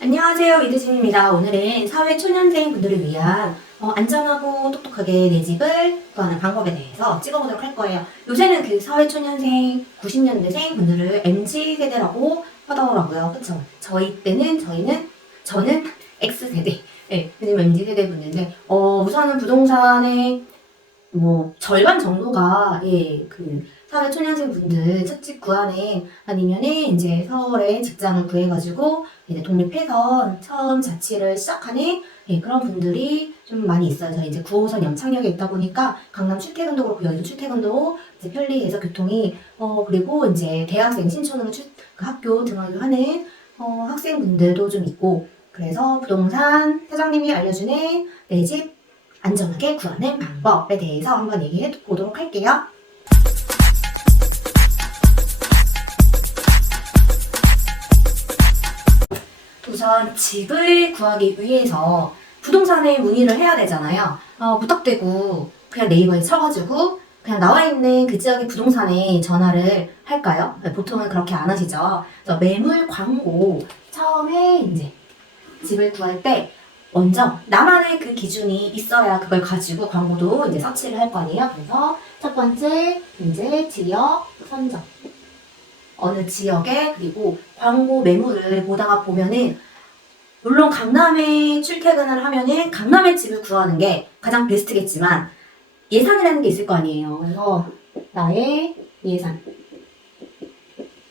안녕하세요, 이드진입니다. 오늘은 사회초년생 분들을 위한 안전하고 똑똑하게 내 집을 구하는 방법에 대해서 찍어보도록 할 거예요. 요새는 그 사회초년생, 90년대생 분들을 MZ세대라고 하더라고요. 그쵸? 저는 X세대. 네, 요즘 MZ세대 분인데, 우선은 부동산의 절반 정도가, 사회 초년생 분들 첫집 구하는, 아니면은 이제 서울에 직장을 구해가지고, 이제 독립해서 처음 자취를 시작하는, 그런 분들이 좀 많이 있어요. 저희 이제 9호선 영창역에 있다 보니까, 강남 출퇴근도 그렇고, 여의도 출퇴근도 이제 편리해서 교통이, 그리고 이제 대학생 신촌으로 그 학교 등하교 하는, 학생분들도 좀 있고, 그래서 부동산 사장님이 알려주는 내 집 안전하게 구하는 방법에 대해서 한번 얘기해 보도록 할게요. 우선 집을 구하기 위해서 부동산에 문의를 해야 되잖아요. 무턱대고 그냥 네이버에 쳐가지고 그냥 나와 있는 그 지역의 부동산에 전화를 할까요? 보통은 그렇게 안 하시죠. 그래서 매물 광고 처음에 이제 집을 구할 때 먼저 나만의 그 기준이 있어야 그걸 가지고 광고도 이제 서치를 할 거 아니에요. 그래서 첫 번째 이제 지역 선정. 어느 지역에 그리고 광고 매물을 보다가 보면은 물론 강남에 출퇴근을 하면은 강남에 집을 구하는 게 가장 베스트겠지만 예산이라는 게 있을 거 아니에요. 그래서 나의 예산.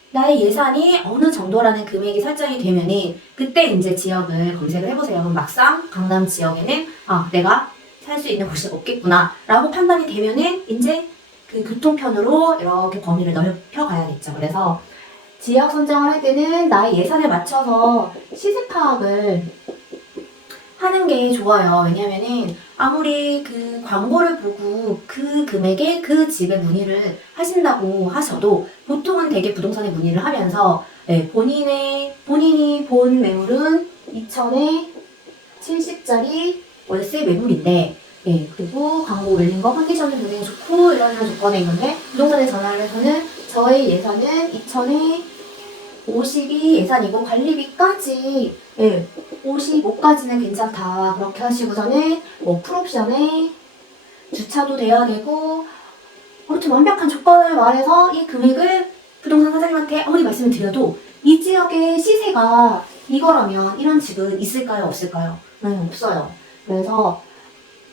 나의 예산이 어느 정도라는 금액이 설정이 되면은 그때 이제 지역을 검색을 해보세요. 그럼 막상 강남 지역에는 내가 살 수 있는 곳이 없겠구나 라고 판단이 되면은 이제 그 교통편으로 이렇게 범위를 넓혀 가야겠죠. 그래서 지역 선정을 할 때는 나의 예산에 맞춰서 시세 파악을 하는 게 좋아요. 왜냐면은 아무리 그 광고를 보고 그 금액에 그 집에 문의를 하신다고 하셔도 보통은 되게 부동산에 문의를 하면서 본인이 본 매물은 2천에 70짜리 월세 매물인데 그리고 광고 올린 거 컨디션이 굉장히 좋고 이런 조건에 있는데 부동산에 전화를 해서는 저의 예산은 2천에 50이 예산이고 관리비까지 55까지는 괜찮다. 그렇게 하시고서는 풀옵션에 주차도 돼야 되고 아무튼 완벽한 조건을 말해서 이 금액을 부동산 사장님한테 아무리 말씀을 드려도 이 지역의 시세가 이거라면 이런 집은 있을까요? 없을까요? 없어요. 그래서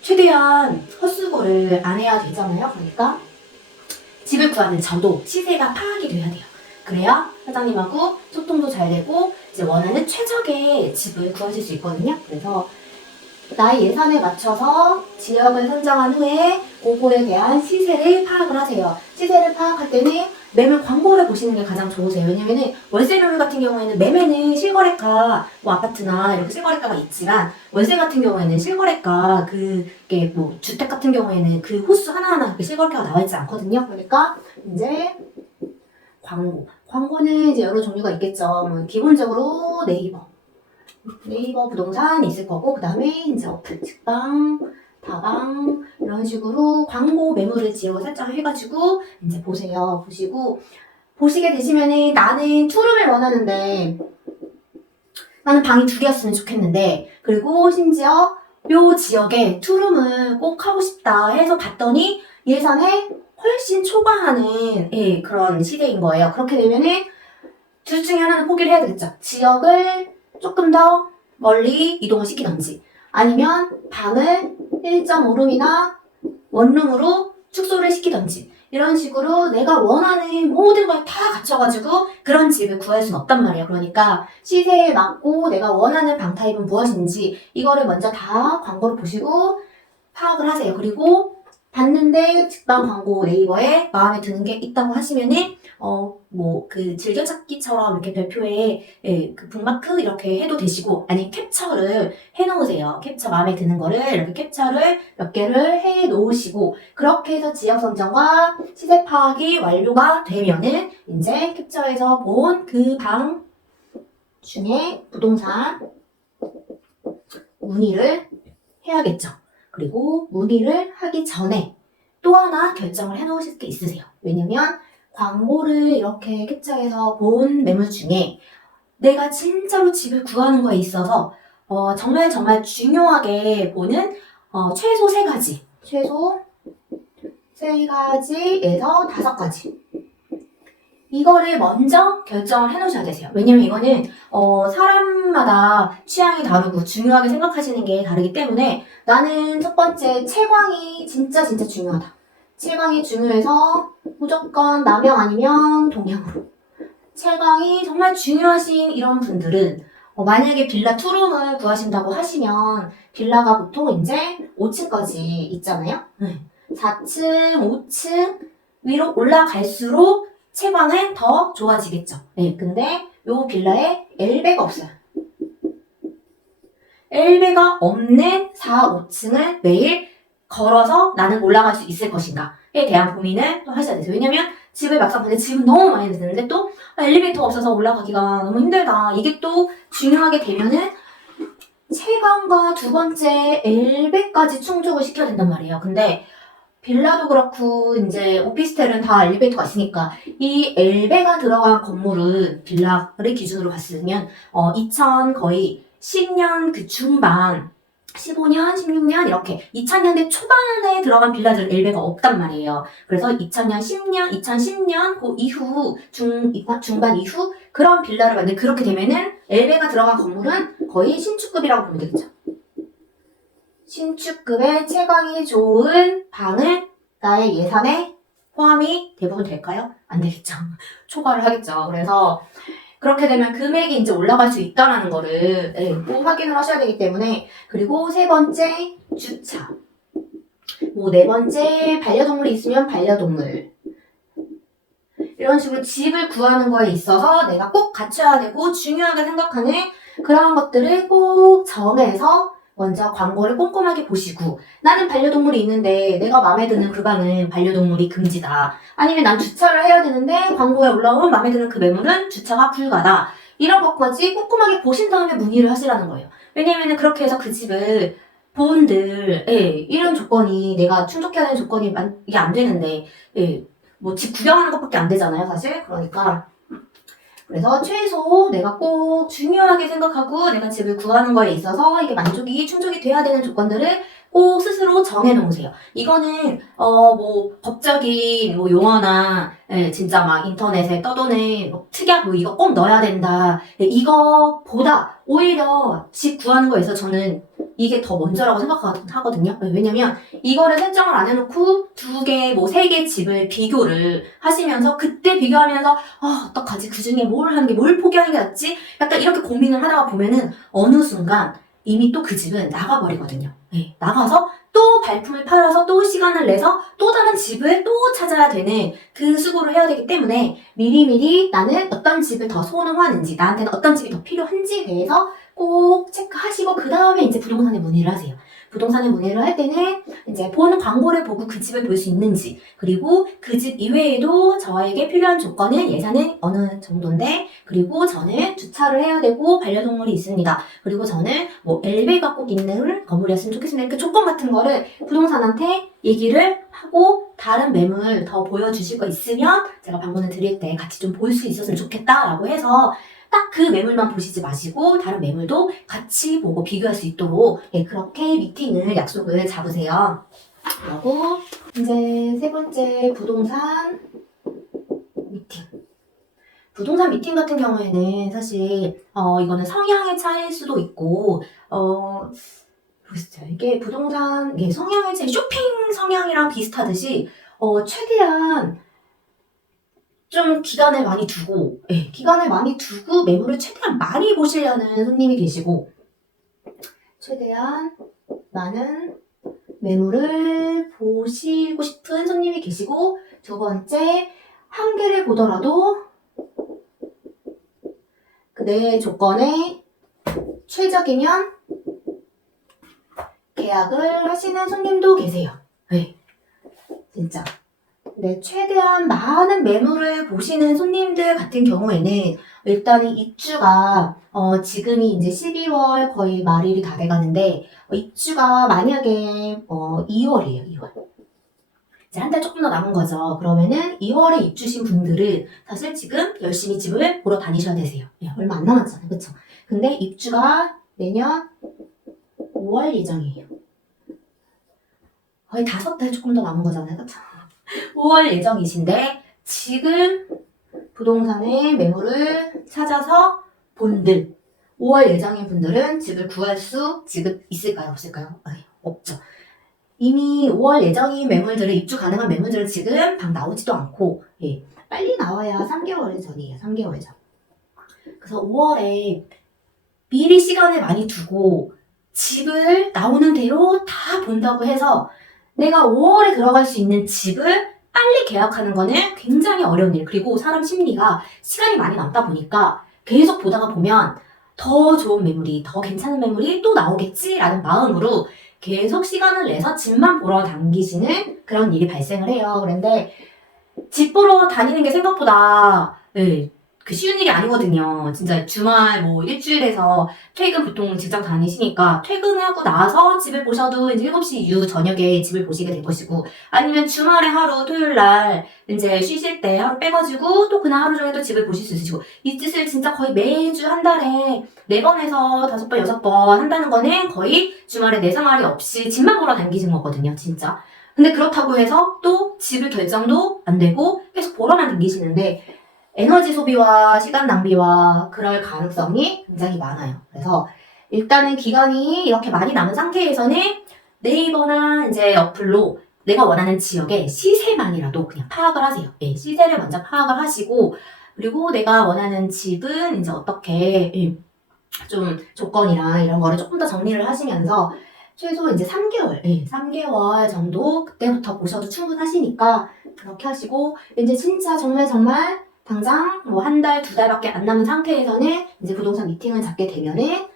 최대한 헛수고를 안 해야 되잖아요. 그러니까 집을 구하는 저도 시세가 파악이 돼야 돼요. 그래야 사장님하고 소통도 잘 되고 이제 원하는 최적의 집을 구하실 수 있거든요. 그래서 나의 예산에 맞춰서 지역을 선정한 후에 그거에 대한 시세를 파악을 하세요. 시세를 파악할 때는 매물 광고를 보시는 게 가장 좋으세요. 왜냐면은 월세 매물 같은 경우에는 매매는 실거래가 아파트나 이렇게 실거래가가 있지만 월세 같은 경우에는 실거래가 그게 주택 같은 경우에는 그 호수 하나하나 그 실거래가가 나와 있지 않거든요. 그러니까 이제 광고는 이제 여러 종류가 있겠죠. 기본적으로 네이버 부동산 있을 거고, 그 다음에 이제 어플, 직방, 다방, 이런 식으로 광고 매물을 지역을 설정해가지고, 이제 보세요. 보시게 되시면은 나는 투룸을 원하는데, 나는 방이 2개였으면 좋겠는데, 그리고 심지어 요 지역에 투룸을 꼭 하고 싶다 해서 봤더니 예산에 훨씬 초과하는 그런 시대인 거예요. 그렇게 되면은 둘 중에 하나는 포기를 해야 되겠죠. 지역을 조금 더 멀리 이동을 시키던지 아니면 방을 1.5룸이나 원룸으로 축소를 시키던지 이런 식으로 내가 원하는 모든 걸 다 갖춰가지고 그런 집을 구할 수는 없단 말이에요. 그러니까 시세에 맞고 내가 원하는 방 타입은 무엇인지 이거를 먼저 다 광고를 보시고 파악을 하세요. 그리고 봤는데 직방 광고 네이버에 마음에 드는 게 있다고 하시면은 그 즐겨찾기처럼 이렇게 별표에 그 북마크 이렇게 해도 되시고 아니 캡처를 해 놓으세요. 캡처 마음에 드는 거를 이렇게 캡처를 몇 개를 해 놓으시고 그렇게 해서 지역 선정과 시세 파악이 완료가 되면은 이제 캡처해서 본 그 방 중에 부동산 문의를 해야겠죠. 그리고 문의를 하기 전에 또 하나 결정을 해놓으실 게 있으세요. 왜냐면 광고를 이렇게 캡처해서 본 매물 중에 내가 진짜로 집을 구하는 거에 있어서 정말 정말 중요하게 보는 최소 3가지. 최소 3가지에서 5가지. 이거를 먼저 결정을 해놓으셔야 되세요. 왜냐면 이거는 사람마다 취향이 다르고 중요하게 생각하시는 게 다르기 때문에 나는 첫 번째 채광이 진짜 중요하다. 채광이 중요해서 무조건 남향 아니면 동향으로. 채광이 정말 중요하신 이런 분들은 만약에 빌라 투룸을 구하신다고 하시면 빌라가 보통 이제 5층까지 있잖아요. 4층, 5층 위로 올라갈수록 채광은 더 좋아지겠죠. 네, 근데 요 빌라에 엘베가 없어요. 엘베가 없는 4, 5층을 매일 걸어서 나는 올라갈 수 있을 것인가에 대한 고민을 또 하셔야 돼요. 왜냐면 집을 막상 보는데 집은 너무 많이 드는데 또 엘리베이터가 없어서 올라가기가 너무 힘들다. 이게 또 중요하게 되면은 채광과 두 번째 엘베까지 충족을 시켜야 된단 말이에요. 근데 빌라도 그렇고 이제 오피스텔은 다 엘리베이터가 있으니까 이 엘베가 들어간 건물은 빌라를 기준으로 봤으면 2000 거의 10년 그 중반 15년, 16년 이렇게 2000년대 초반에 들어간 빌라들은 엘베가 없단 말이에요. 그래서 2000년, 10년, 2010년 그 이후 중반 이후 그런 빌라를 만들 그렇게 되면은 엘베가 들어간 건물은 거의 신축급이라고 보면 되겠죠. 신축급의 채광이 좋은 방은 나의 예산에 포함이 대부분 될까요? 안 되겠죠. 초과를 하겠죠. 그래서 그렇게 되면 금액이 이제 올라갈 수 있다는 거를 꼭 확인을 하셔야 되기 때문에 그리고 3번째 주차 뭐 4번째 반려동물이 있으면 반려동물 이런 식으로 집을 구하는 거에 있어서 내가 꼭 갖춰야 되고 중요하게 생각하는 그런 것들을 꼭 정해서 먼저 광고를 꼼꼼하게 보시고 나는 반려동물이 있는데 내가 마음에 드는 그 방은 반려동물이 금지다. 아니면 난 주차를 해야 되는데 광고에 올라오면 마음에 드는 그 매물은 주차가 불가다. 이런 것까지 꼼꼼하게 보신 다음에 문의를 하시라는 거예요. 왜냐면은 그렇게 해서 그 집을 본들 이런 조건이 내가 충족해야 되는 조건이 이게 안 되는데 뭐 집 구경하는 것밖에 안 되잖아요 사실. 그러니까 그래서 최소 내가 꼭 중요하게 생각하고 내가 집을 구하는 거에 있어서 이게 충족이 돼야 되는 조건들을 꼭 스스로 정해놓으세요. 이거는 뭐 법적인 뭐 용어나 진짜 막 인터넷에 떠도는 뭐 특약 뭐 이거 꼭 넣어야 된다. 이거보다 오히려 집 구하는 거에 있어서 저는 이게 더 먼저라고 생각하거든요. 왜냐면 이거를 설정을 안 해놓고 2개, 뭐 3개 집을 비교를 하시면서 그때 비교하면서 어떡하지? 그 중에 뭘 포기하는 게 낫지? 약간 이렇게 고민을 하다가 보면은 어느 순간 이미 또 그 집은 나가버리거든요. 나가서 또 발품을 팔아서 또 시간을 내서 또 다른 집을 또 찾아야 되는 그 수고를 해야 되기 때문에 미리미리 나는 어떤 집을 더 선호하는지 나한테는 어떤 집이 더 필요한지에 대해서 꼭 체크하시고 그 다음에 이제 부동산에 문의를 하세요. 부동산에 문의를 할 때는 이제 보는 광고를 보고 그 집을 볼 수 있는지 그리고 그 집 이외에도 저에게 필요한 조건은 예산은 어느 정도인데 그리고 저는 주차를 해야 되고 반려동물이 있습니다. 그리고 저는 뭐 엘베가 꼭 있는 건물이었으면 좋겠습니다. 그 조건 같은 거를 부동산한테 얘기를 하고 다른 매물 더 보여주실 거 있으면 제가 방문을 드릴 때 같이 좀 볼 수 있었으면 좋겠다라고 해서 딱 그 매물만 보시지 마시고 다른 매물도 같이 보고 비교할 수 있도록 그렇게 약속을 잡으세요. 그리고 이제 3번째 부동산 미팅. 부동산 미팅 같은 경우에는 사실 이거는 성향의 차이일 수도 있고 보시죠. 이게 부동산 성향의 차이, 쇼핑 성향이랑 비슷하듯이 최대한 좀 기간을 많이 두고 매물을 최대한 많이 보시려는 손님이 계시고 최대한 많은 매물을 보시고 싶은 손님이 계시고 2번째 한 개를 보더라도 내 조건에 최적이면 계약을 하시는 손님도 계세요. 진짜. 최대한 많은 매물을 보시는 손님들 같은 경우에는 일단은 입주가 지금이 이제 12월 거의 말일이 다 돼가는데 입주가 만약에 2월이에요. 2월. 이제 한 달 조금 더 남은 거죠. 그러면은 2월에 입주신 분들은 사실 지금 열심히 집을 보러 다니셔야 되세요. 얼마 안 남았잖아요. 그쵸? 근데 입주가 내년 5월 예정이에요. 거의 5달 조금 더 남은 거잖아요. 그쵸? 5월 예정이신데 지금 부동산의 매물을 찾아서 본들 5월 예정인 분들은 집을 구할 수 지금 있을까요? 없을까요? 없죠. 이미 5월 예정인 매물들을 입주 가능한 매물들은 지금 방 나오지도 않고 빨리 나와야 3개월 전이에요. 3개월 전. 그래서 5월에 미리 시간을 많이 두고 집을 나오는 대로 다 본다고 해서 내가 5월에 들어갈 수 있는 집을 빨리 계약하는 거는 굉장히 어려운 일. 그리고 사람 심리가 시간이 많이 남다 보니까 계속 보다가 보면 더 좋은 매물이, 더 괜찮은 매물이 또 나오겠지라는 마음으로 계속 시간을 내서 집만 보러 다니시는 그런 일이 발생을 해요. 그런데 집 보러 다니는 게 생각보다 쉬운 일이 아니거든요. 진짜 주말 일주일에서 퇴근 보통 직장 다니시니까 퇴근하고 나서 집을 보셔도 이제 7시 이후 저녁에 집을 보시게 될 것이고 아니면 주말에 하루 토요일 날 이제 쉬실 때 하루 빼가지고 또 그날 하루 종일 또 집을 보실 수 있으시고 이 뜻을 진짜 거의 매주 한 달에 4번에서 5번, 6번 한다는 거는 거의 주말에 내상할이 없이 집만 보러 다니시는 거거든요. 진짜. 근데 그렇다고 해서 또 집을 결정도 안 되고 계속 보러만 다니시는데 에너지 소비와 시간 낭비와 그럴 가능성이 굉장히 많아요. 그래서 일단은 기간이 이렇게 많이 남은 상태에서는 네이버나 이제 어플로 내가 원하는 지역의 시세만이라도 그냥 파악을 하세요. 시세를 먼저 파악을 하시고 그리고 내가 원하는 집은 이제 어떻게 좀 조건이랑 이런 거를 조금 더 정리를 하시면서 최소 이제 3개월, 3개월 정도 그때부터 보셔도 충분하시니까 그렇게 하시고 이제 진짜 정말 당장 한 달, 2달밖에 안 남은 상태에서는 이제 부동산 미팅을 잡게 되면은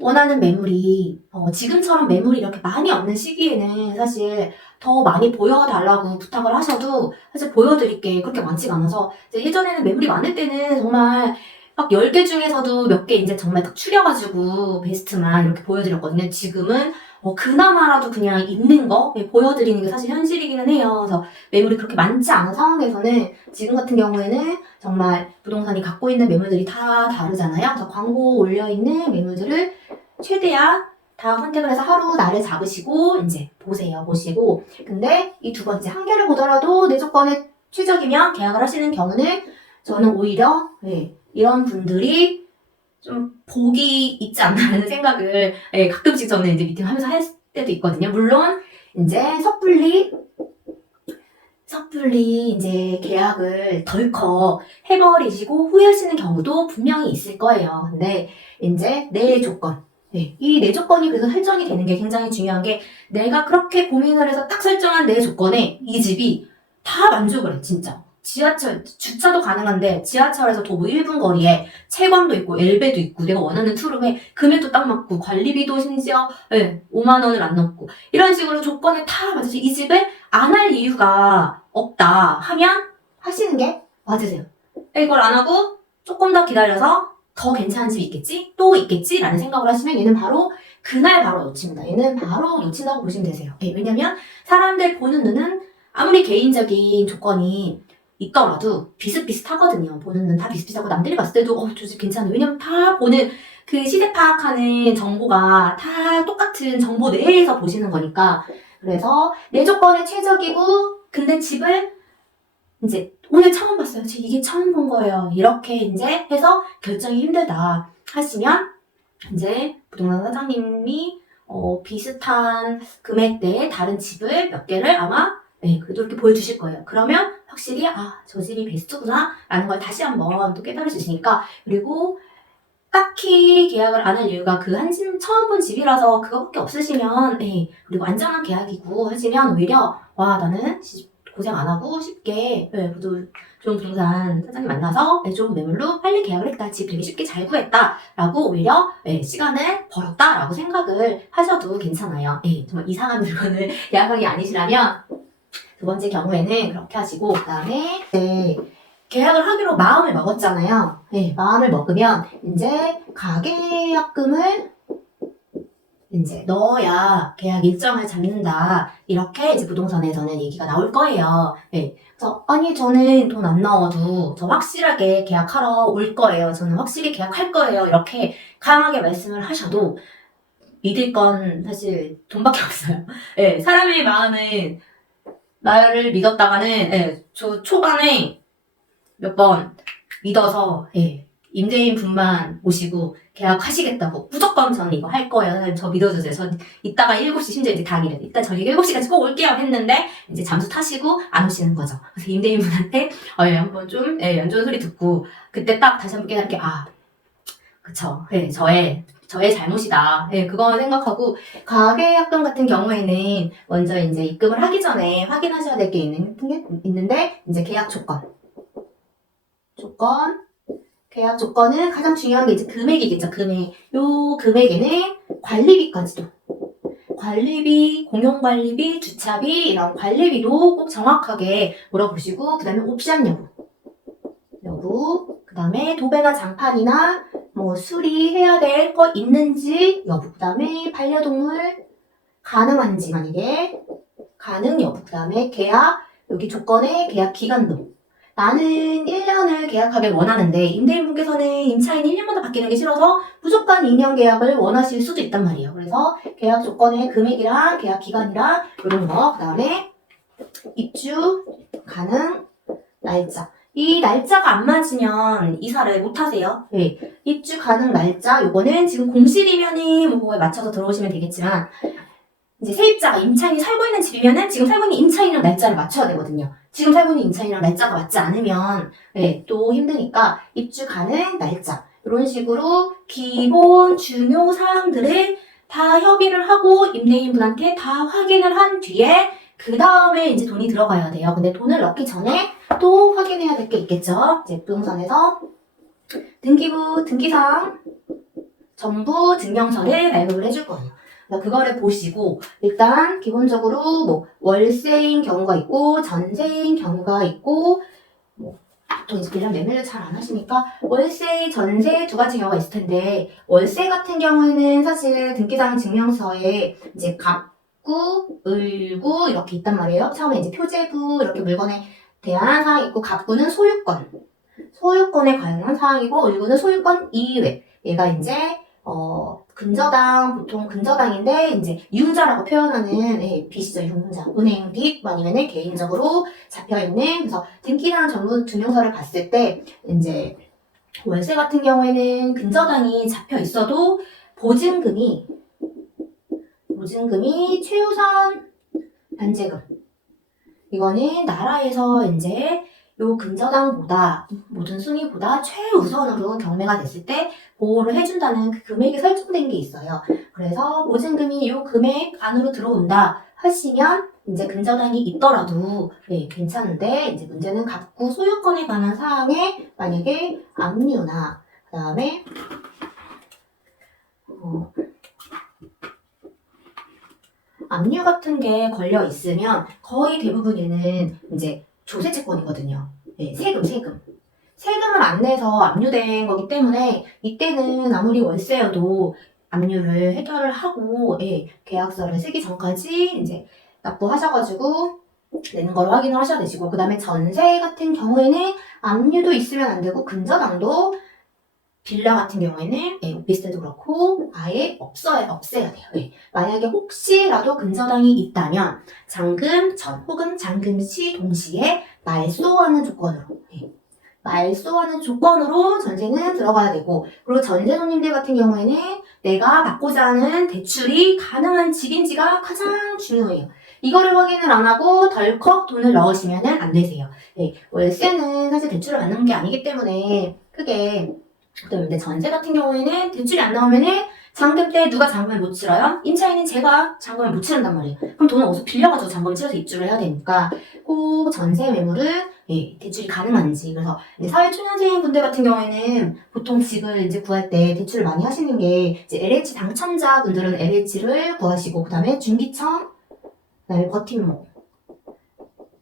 원하는 매물이 지금처럼 매물이 이렇게 많이 없는 시기에는 사실 더 많이 보여달라고 부탁을 하셔도 사실 보여드릴 게 그렇게 많지가 않아서 이제 예전에는 매물이 많을 때는 정말 막 10개 중에서도 몇 개 이제 정말 딱 추려가지고 베스트만 이렇게 보여드렸거든요. 지금은 그나마라도 그냥 있는 거 보여드리는 게 사실 현실이기는 해요. 그래서 매물이 그렇게 많지 않은 상황에서는 지금 같은 경우에는 정말 부동산이 갖고 있는 매물들이 다 다르잖아요. 그래서 광고 올려있는 매물들을 최대한 다 선택을 해서 하루 날을 잡으시고 이제 보시고 근데 이 두 번째 한 개를 보더라도 내 조건에 최적이면 계약을 하시는 경우는 저는 오히려 이런 분들이 좀 복이 있지 않나라는 생각을 가끔씩 저는 이제 미팅하면서 할 때도 있거든요. 물론 이제 섣불리 이제 계약을 덜컥 해버리시고 후회하시는 경우도 분명히 있을 거예요. 근데 이제 내 조건, 이 내 조건이 그래서 설정이 되는 게 굉장히 중요한 게 내가 그렇게 고민을 해서 딱 설정한 내 조건에 이 집이 다 만족을 해, 진짜. 지하철, 주차도 가능한데 지하철에서 도보 1분 거리에 채광도 있고 엘베도 있고 내가 원하는 투룸에 금액도 딱 맞고 관리비도 심지어 5만 원을 안 넘고 이런 식으로 조건에 다 맞춰서 이 집을 안 할 이유가 없다 하면 하시는 게 맞으세요. 이걸 안 하고 조금 더 기다려서 더 괜찮은 집이 있겠지? 또 있겠지? 라는 생각을 하시면 얘는 바로 그날 바로 놓칩니다. 얘는 바로 놓친다고 보시면 되세요. 왜냐면 사람들 보는 눈은 아무리 개인적인 조건이 있더라도 비슷비슷하거든요. 보는 눈 다 비슷비슷하고 남들이 봤을 때도 저 집 괜찮아. 왜냐면 다 보는 그 시세 파악하는 정보가 다 똑같은 정보 내에서 보시는 거니까 그래서 내 조건에 최적이고 근데 집을 이제 오늘 처음 봤어요. 이게 처음 본 거예요. 이렇게 이제 해서 결정이 힘들다 하시면 이제 부동산 사장님이 비슷한 금액대의 다른 집을 몇 개를 아마 그래도 이렇게 보여주실 거예요. 그러면 확실히 저 집이 베스트구나 라는 걸 다시 한번 또 깨달을 수 있으니까 그리고 딱히 계약을 안 할 이유가 그 한 집 처음 본 집이라서 그거밖에 없으시면 그리고 안전한 계약이고 하시면 오히려 나는 고생 안 하고 쉽게 좋은 부동산 사장님 만나서 좋은 매물로 빨리 계약을 했다. 집 되게 쉽게 잘 구했다. 라고 오히려 시간을 벌었다. 라고 생각을 하셔도 괜찮아요. 정말 이상한 물건을 계약한 게 아니시라면 두 번째 경우에는 그렇게 하시고 그 다음에 계약을 하기로 마음을 먹었잖아요. 마음을 먹으면 이제 가계약금을 이제 넣어야 계약 일정을 잡는다. 이렇게 이제 부동산에서는 얘기가 나올 거예요. 네. 그래서 아니 저는 돈 안 넣어도 저 확실하게 계약하러 올 거예요. 저는 확실히 계약할 거예요. 이렇게 강하게 말씀을 하셔도 믿을 건 사실 돈밖에 없어요. 네. 사람의 마음은 나를 믿었다가는 저 초반에 몇 번 믿어서 임대인 분만 모시고 계약하시겠다고 무조건 저는 이거 할 거예요. 선생님 저 믿어주세요. 전 이따가 7시 심지어 이제 당일에 이따 저녁 7시까지 꼭 올게요 했는데 이제 잠수 타시고 안 오시는 거죠. 그래서 임대인 분한테 한번 좀 안 좋은 소리 듣고 그때 딱 다시 한번 깨닫게 그쵸. 저의 잘못이다. 그거 생각하고 가계약금 같은 경우에는 먼저 이제 입금을 하기 전에 확인하셔야 될 게 있는데 이제 계약 계약 조건은 가장 중요한 게 이제 금액이겠죠. 요 금액에는 관리비까지도. 관리비, 공용관리비, 주차비, 이런 관리비도 꼭 정확하게 물어보시고, 그 다음에 옵션 여부, 그 다음에 도배나 장판이나 뭐 수리해야 될 거 있는지 여부, 그 다음에 반려동물 가능한지 만약에 가능 여부, 그 다음에 계약, 여기 조건의 계약 기간도. 나는 1년을 계약하길 원하는데 임대인분께서는 임차인 1년마다 바뀌는 게 싫어서 무조건 2년 계약을 원하실 수도 있단 말이에요. 그래서 계약 조건의 금액이랑 계약 기간이랑 이런 거, 그 다음에 입주 가능 날짜. 이 날짜가 안 맞으면 이사를 못 하세요. 네. 입주 가능 날짜, 요거는 지금 공실이면은 뭐 그거에 맞춰서 들어오시면 되겠지만 이제 세입자가 임차인이 살고 있는 집이면은 지금 살고 있는 임차인이랑 날짜를 맞춰야 되거든요. 지금 살고 있는 임차인이랑 날짜가 맞지 않으면 또 힘드니까 입주 가능 날짜 이런 식으로 기본 중요 사항들을 다 협의를 하고 임대인분한테 다 확인을 한 뒤에 그 다음에 이제 돈이 들어가야 돼요. 근데 돈을 넣기 전에 또 확인해야 될 게 있겠죠. 이제 부동산에서 등기부, 등기사항, 전부 증명서를 발급을 해줄 거예요. 그거를 보시고 일단 기본적으로 뭐 월세인 경우가 있고 전세인 경우가 있고 또 이제 빌라 매매를 잘 안 하시니까 월세, 전세 두 가지 경우가 있을 텐데 월세 같은 경우에는 사실 등기사항 증명서에 이제 갑구, 을구 이렇게 있단 말이에요. 처음에 이제 표제부 이렇게 물건에 대한 사항이 있고 갑구는 소유권에 관한 사항이고 을구는 소유권 이외. 얘가 이제 보통 근저당인데, 이제, 융자라고 표현하는, 빚이죠, 융자. 은행 빚, 아니면은 개인적으로 잡혀있는, 그래서, 등기랑 전부 증명서를 봤을 때, 이제, 월세 같은 경우에는 근저당이 잡혀 있어도, 보증금이 최우선 변제금. 이거는 나라에서 이제, 요 근저당보다 모든 순위보다 최우선으로 경매가 됐을 때 보호를 해준다는 그 금액이 설정된 게 있어요. 그래서 보증금이 요 금액 안으로 들어온다 하시면 이제 근저당이 있더라도 괜찮은데 이제 문제는 갑구 소유권에 관한 사항에 만약에 압류나 그 다음에 압류 같은 게 걸려 있으면 거의 대부분 얘는 이제 조세채권이거든요. 세금을 안 내서 압류된 거기 때문에 이때는 아무리 월세여도 압류를 해결을 하고 계약서를 쓰기 전까지 이제 납부하셔가지고 내는 걸 확인을 하셔야 되시고 그 다음에 전세 같은 경우에는 압류도 있으면 안 되고 근저당도 빌라 같은 경우에는 오피스텔도 그렇고 아예 없애야 돼요. 만약에 혹시라도 근저당이 있다면 잔금 전 혹은 잔금 시 동시에 말소하는 조건으로 전세는 들어가야 되고 그리고 전세 손님들 같은 경우에는 내가 받고자 하는 대출이 가능한 집인지가 가장 중요해요. 이거를 확인을 안 하고 덜컥 돈을 넣으시면 안 되세요. 월세는 사실 대출을 받는 게 아니기 때문에 크게 근데 전세 같은 경우에는 대출이 안 나오면은 잔금 때 누가 잔금을 못 치러요? 임차인은 제가 잔금을 못 치른단 말이에요. 그럼 돈을 어디서 빌려가지고 잔금을 치러서 입주를 해야 되니까 꼭 전세 매물은 대출이 가능한지 그래서 이제 사회초년생 분들 같은 경우에는 보통 집을 이제 구할 때 대출을 많이 하시는 게 이제 LH 당첨자 분들은 LH를 구하시고 그 다음에 중기청, 그 다음에 버팀목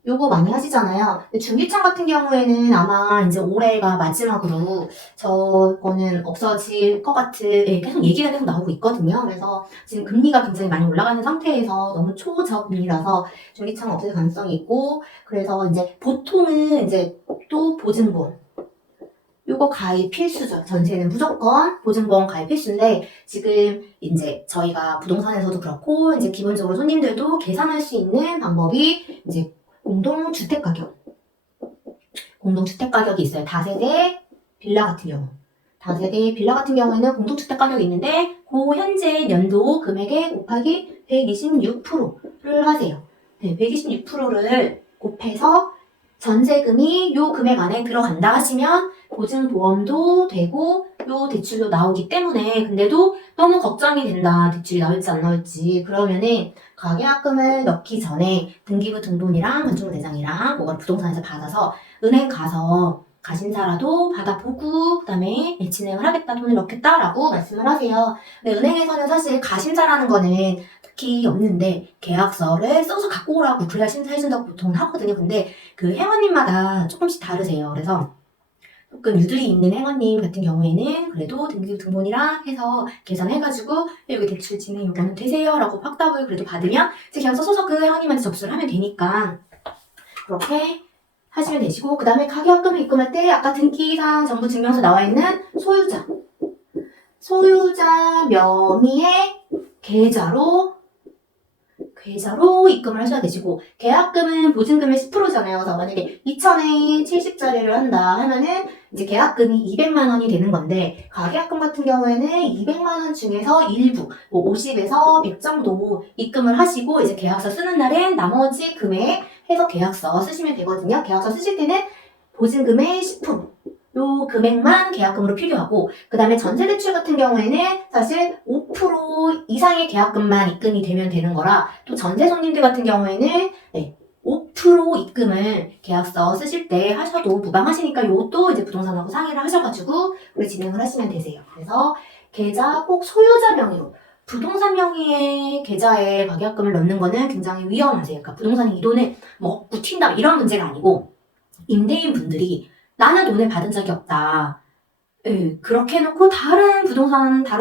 요거 많이 하시잖아요. 근데 준비창 같은 경우에는 아마 이제 올해가 마지막으로 저거는 없어질 것 같은, 예, 계속 얘기가 계속 나오고 있거든요. 그래서 지금 금리가 굉장히 많이 올라가는 상태에서 너무 초저금리라서 준비창 없을 가능성이 있고, 그래서 이제 보통은 이제 또 보증보험. 요거 가입 필수죠. 전세는 무조건 보증보험 가입 필수인데, 지금 이제 저희가 부동산에서도 그렇고, 이제 기본적으로 손님들도 계산할 수 있는 방법이 이제 공동주택 가격. 공동주택 가격이 있어요. 다세대 빌라 같은 경우. 다세대 빌라 같은 경우에는 공동주택 가격이 있는데, 그 현재 연도 금액에 곱하기 126%를 하세요. 네, 126%를 곱해서 전세금이 요 금액 안에 들어간다 하시면 보증보험도 되고 요 대출도 나오기 때문에 근데도 너무 걱정이 된다. 대출이 나올지 안 나올지. 그러면은 가계약금을 넣기 전에 등기부 등본이랑 건축물대장이랑 그걸 부동산에서 받아서 은행 가서 가심사라도 받아보고 그다음에 진행을 하겠다, 돈을 넣겠다라고 말씀을 하세요. 근데 은행에서는 사실 가심사라는 거는 특히 없는데 계약서를 써서 갖고 오라고 그래야 심사해준다고 보통 하거든요. 근데 그 회원님마다 조금씩 다르세요. 그래서 조금 유들이 있는 회원님 같은 경우에는 그래도 등기부 등본이랑 해서 계산해가지고 여기 대출 진행 요거는 되세요 라고 확답을 그래도 받으면 이제 계약서 써서 그 회원님한테 접수를 하면 되니까 그렇게 하시면 되시고, 그 다음에 가계약금을 입금할 때 아까 등기상 정부증명서 나와 있는 소유자 명의의 계좌로 입금을 하셔야 되시고, 계약금은 보증금의 10%잖아요. 그래서 만약에 2,000에 70짜리를 한다 하면은 이제 계약금이 200만 원이 되는 건데, 가계약금 같은 경우에는 200만 원 중에서 일부, 뭐 50에서 100 정도 입금을 하시고, 이제 계약서 쓰는 날엔 나머지 금액 해서 계약서 쓰시면 되거든요. 계약서 쓰실 때는 보증금의 10%. 요 금액만 계약금으로 필요하고, 그 다음에 전세대출 같은 경우에는 사실 5% 이상의 계약금만 입금이 되면 되는 거라, 또 전세 손님들 같은 경우에는 5% 입금을 계약서 쓰실 때 하셔도 무방하시니까 요것도 이제 부동산하고 상의를 하셔가지고 우리 진행을 하시면 되세요. 그래서 계좌 꼭 소유자 명의로, 부동산 명의의 계좌에 가계약금을 넣는 거는 굉장히 위험하세요. 그러니까 부동산이 이 돈을 먹고 튄다 이런 문제가 아니고, 임대인 분들이 나는 돈을 받은 적이 없다. 예, 그렇게 해놓고 다른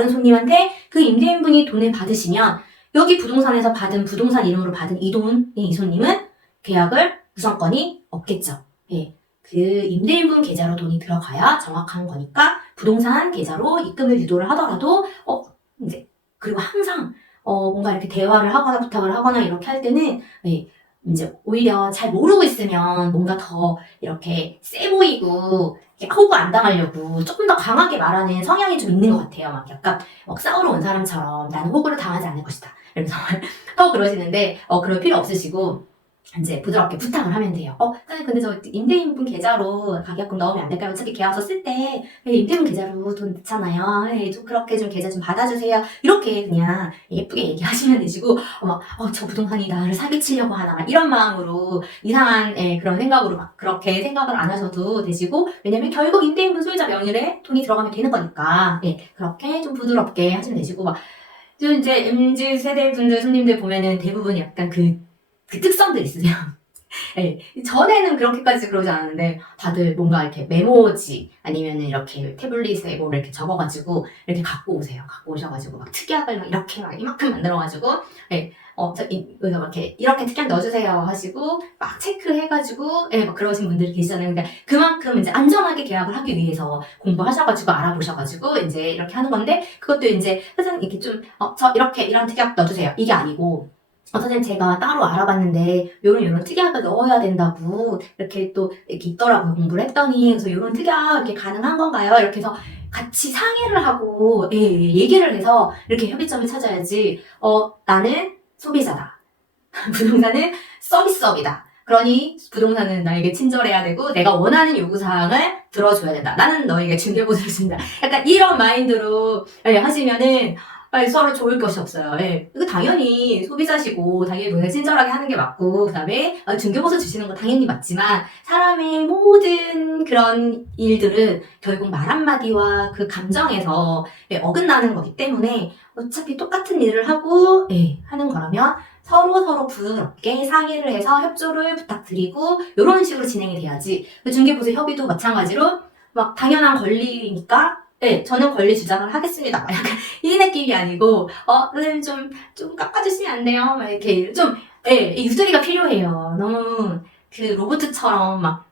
손님한테 그 임대인분이 돈을 받으시면 여기 부동산에서 받은 부동산 이름으로 받은 이 손님은 계약을 우선권이 없겠죠. 예, 그 임대인분 계좌로 돈이 들어가야 정확한 거니까 부동산 계좌로 입금을 유도를 하더라도 이제 그리고 항상 뭔가 이렇게 대화를 하거나 부탁을 하거나 이렇게 할 때는 이제 오히려 잘 모르고 있으면 뭔가 더 이렇게 세 보이고 호구 안 당하려고 조금 더 강하게 말하는 성향이 좀 있는 것 같아요. 막 약간 싸우러 온 사람처럼 나는 호구를 당하지 않을 것이다. 이러면서 하고 그러시는데 그럴 필요 없으시고 이제 부드럽게 부탁을 하면 돼요. 사장님 근데 저 임대인분 계좌로 가계약금 넣으면 안 될까요? 어차피 계약서 쓸 때 임대인분 계좌로 돈 넣잖아요. 좀 그렇게 좀 계좌 좀 받아주세요. 이렇게 그냥 예쁘게 얘기하시면 되시고 저 부동산이 나를 사기치려고 하나 이런 마음으로 이상한 그런 생각으로 막 그렇게 생각을 안 하셔도 되시고, 왜냐면 결국 임대인분 소유자 명의에 돈이 들어가면 되는 거니까 그렇게 좀 부드럽게 하시면 되시고, 좀 이제 MZ 세대 분들 손님들 보면은 대부분 약간 그 특성들 있으세요. 전에는 그렇게까지 그러지 않았는데 다들 뭔가 이렇게 메모지 아니면 이렇게 태블릿에 뭐 이렇게 적어가지고 이렇게 갖고 오세요. 갖고 오셔가지고 막 특약을 막 이렇게 막 이만큼 만들어가지고 그래서 이렇게 특약 넣어주세요 하시고 막 체크해가지고 막 그러신 분들이 계시잖아요. 근데 그만큼 이제 안전하게 계약을 하기 위해서 공부하셔가지고 알아보셔가지고 이제 이렇게 하는 건데, 그것도 이제 사장님 이렇게 좀 저 이런 특약 넣어주세요 이게 아니고, 선생님 제가 따로 알아봤는데 요런 특약을 넣어야 된다고 이렇게 또 이렇게 있더라고요. 공부를 했더니. 그래서 요런 특약 이렇게 가능한 건가요? 이렇게 해서 같이 상의를 하고 얘기를 해서 이렇게 협의점을 찾아야지. 나는 소비자다. 부동산은 서비스업이다. 그러니 부동산은 나에게 친절해야 되고 내가 원하는 요구사항을 들어줘야 된다. 나는 너에게 중개보수를 준다. 약간 이런 마인드로 하시면은 서로 좋을 것이 없어요. 이거 당연히 소비자시고 당연히 돈을 친절하게 하는 게 맞고, 그 다음에 중개보수 주시는 거 당연히 맞지만 사람의 모든 그런 일들은 결국 말 한마디와 그 감정에서 어긋나는 거기 때문에 어차피 똑같은 일을 하고 하는 거라면 서로 부드럽게 상의를 해서 협조를 부탁드리고 이런 식으로 진행이 돼야지. 중개보수 협의도 마찬가지로 막 당연한 권리니까 네, 저는 권리 주장을 하겠습니다. 막 약간 이 느낌이 아니고 선생님 좀 깎아주시면 안 돼요? 막 이렇게 좀 네, 유도리가 필요해요. 너무 그 로봇처럼 막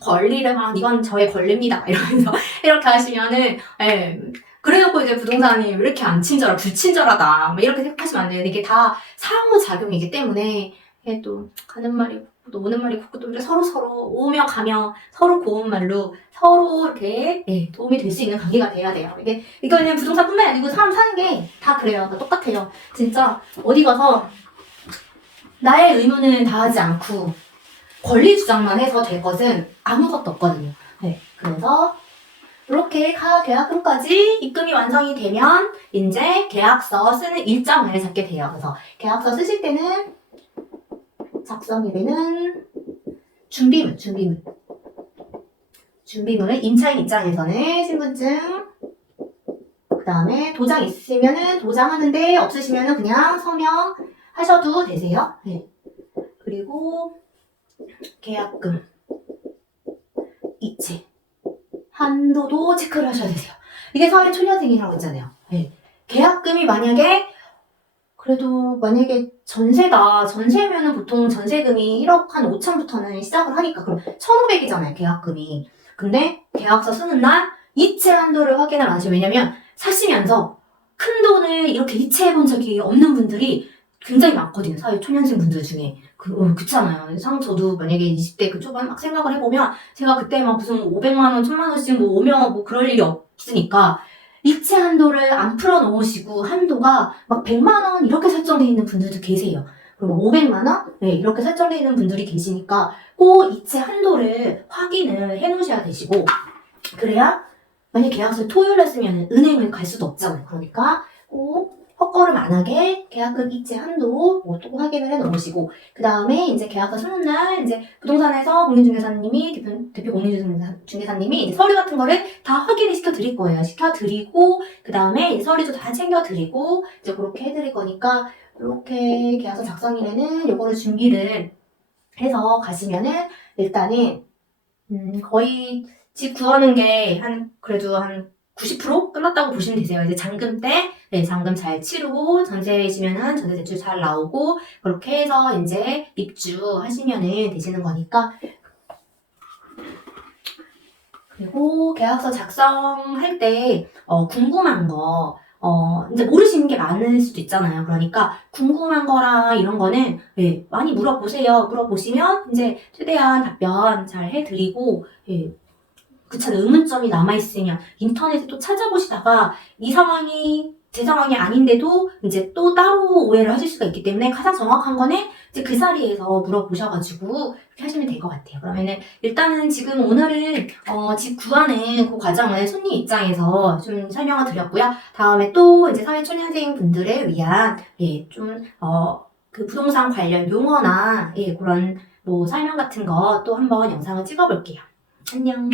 권리를 막 이건 저의 권리입니다 막 이러면서 이렇게 하시면은 예, 그래놓고 이제 부동산이 왜 이렇게 안 친절하다, 불친절하다, 막 이렇게 생각하시면 안 돼요. 이게 다 상호작용이기 때문에, 이게 또 가는 말이 굵고 또 오는 말이 굵고 또 이렇게 서로 오며 가며 서로 고운 말로 서로 이렇게 예, 도움이 될 수 있는 관계가 돼야 돼요. 이거 그냥 부동산뿐만 아니고 사람 사는 게 다 그래요. 다 똑같아요. 진짜 어디 가서 나의 의무는 다하지 않고 권리 주장만 해서 될 것은 아무것도 없거든요. 네, 그래서 이렇게 계약금까지 입금이 완성이 되면 이제 계약서 쓰는 일정을 잡게 돼요. 그래서 계약서 쓰실 때는 작성일에는 준비물은 임차인 입장에서는 신분증, 그 다음에 도장 있으시면은 도장하는데 없으시면은 그냥 서명하셔도 되세요. 네. 그리고 계약금, 이체, 한도도 체크를 하셔야 되세요. 이게 사회초년생이라고 했잖아요. 네. 계약금이 만약에 전세면은 보통 전세금이 1억 한 5천부터는 시작을 하니까 그럼 1,500이잖아요, 계약금이. 근데 계약서 쓰는 날 이체 한도를 확인을 안 하셔요. 왜냐면 사시면서 큰 돈을 이렇게 이체해본 적이 없는 분들이 굉장히 많거든요. 사회초년생 분들 중에. 그렇잖아요. 저도 만약에 20대 그 초반 막 생각을 해보면 제가 그때 막 무슨 500만 원, 1,000만 원씩 뭐 오면 뭐 그럴 일이 없으니까 이체 한도를 안 풀어 놓으시고 한도가 막 100만 원 이렇게 설정되어 있는 분들도 계세요. 그리고 500만 원? 네, 이렇게 설정되어 있는 분들이 계시니까 꼭 이체 한도를 확인을 해 놓으셔야 되시고 그래야 만약 계약서를 토요일에 쓰면 은행을 갈 수도 없잖아요. 그러니까 꼭 헛걸음 안 하게 계약금 이체 한도 또 확인을 해 놓으시고 그 다음에 이제 계약서 쓰는 날 이제 부동산에서 공인중개사님이 대표 공인중개사님이 이제 서류 같은 거를 다 확인을 시켜드릴 거예요. 시켜드리고 그 다음에 서류도 다 챙겨드리고 이제 그렇게 해드릴 거니까 이렇게 계약서 작성일에는 요거를 준비를 해서 가시면은 일단은 거의 집 구하는 게 그래도 한 90% 끝났다고 보시면 되세요. 이제 잔금 때, 네, 잔금 잘 치르고, 전세시면은 전세 대출 잘 나오고, 그렇게 해서 이제 입주하시면은 되시는 거니까. 그리고 계약서 작성할 때, 궁금한 거, 이제 모르시는 게 많을 수도 있잖아요. 그러니까 궁금한 거랑 이런 거는 예, 많이 물어보세요. 물어보시면 이제 최대한 답변 잘 해드리고 예, 그렇잖아요. 의문점이 남아있으면 인터넷에 또 찾아보시다가 이 상황이 제 상황이 아닌데도 이제 또 따로 오해를 하실 수가 있기 때문에 가장 정확한 거는 이제 그 자리에서 물어보셔가지고 그렇게 하시면 될 것 같아요. 그러면은 일단은 지금 오늘은 집 구하는 그 과정을 손님 입장에서 좀 설명을 드렸고요. 다음에 또 이제 사회초년생 분들을 위한 예, 그 부동산 관련 용어나 예, 그런 뭐 설명 같은 거 또 한번 영상을 찍어볼게요. 안녕.